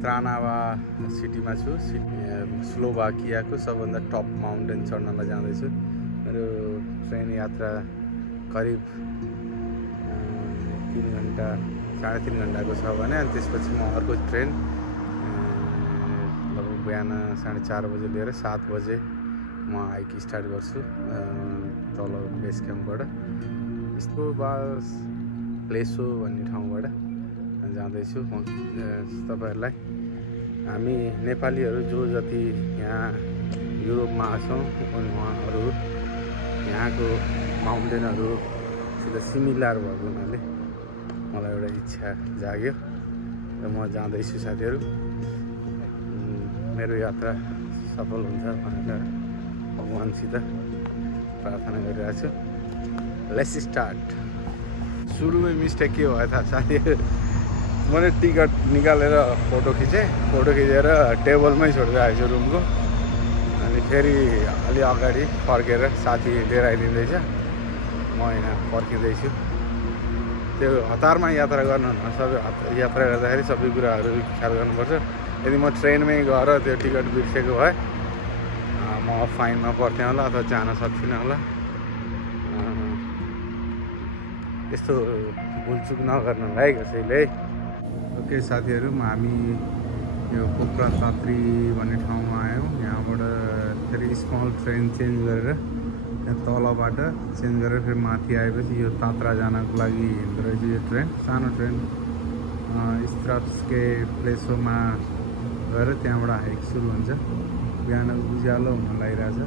त्रानावा सिटीमा छु। स्लोभाकियाको सबभन्दा टप माउन्टेन चढ्नलाई जाँदैछु। मेरो ट्रेन यात्रा करिब 3 घन्टा 3.5 घन्टाको छ भने अनि त्यसपछि म अर्को ट्रेन लगभग बिहान 4:30 बजे लिएर 7 बजे म हाइक स्टार्ट गर्छु तल बेस क्याम्पबाट। यस्तो बास प्लेसो भन्ने ठाउँबाट जाँदैछु म तपाईहरुलाई। हामी नेपालीहरू जो जति यहाँ युरोपमा छौँ उहाँहरू यहाँको माउन्टेनहरूसित सिमिलर भएको हुनाले मलाई एउटा इच्छा जाग्यो र म जाँदैछु साथीहरू। मेरो यात्रा सफल हुन्छ भनेर भगवानसित प्रार्थना गरिरहेको छु। Let's start. सुरुमै मिस्टेक के भयो थाहा साथीहरू, मैले टिकट निकालेर फोटो खिचेर टेबलमै छोडेर आएछु रुमको। अनि फेरि अलि अगाडि फर्केर साथी लिएर आइदिँदैछ, म यहाँ फर्किँदैछु। त्यो हतारमा यात्रा गर्न सबै यात्रा गर्दाखेरि सबै कुराहरू ख्याल गर्नुपर्छ। यदि म ट्रेनमै गएर त्यो टिकट बिर्सेको भए म फाइनमा पर्थेँ होला अथवा जान सक्थिनँ होला। यस्तो भुलचुक नगर्नुलाई कसैले। ओके साथीहरू, हामी यो पोखरा तात्री भन्ने ठाउँमा आयौँ। यहाँबाट फेरि स्मल ट्रेन चेन्ज गरेर यहाँ तलबाट चेन्ज गरेर फेरि माथि आएपछि यो तात्रा जानको लागि हिँड्दो रहेछ यो ट्रेन। सानो ट्रेन स्ट्राप्सके प्लेसोमा गएर त्यहाँबाट हाइक सुरु हुन्छ। बिहान उज्यालो हुन लागिरहेछ।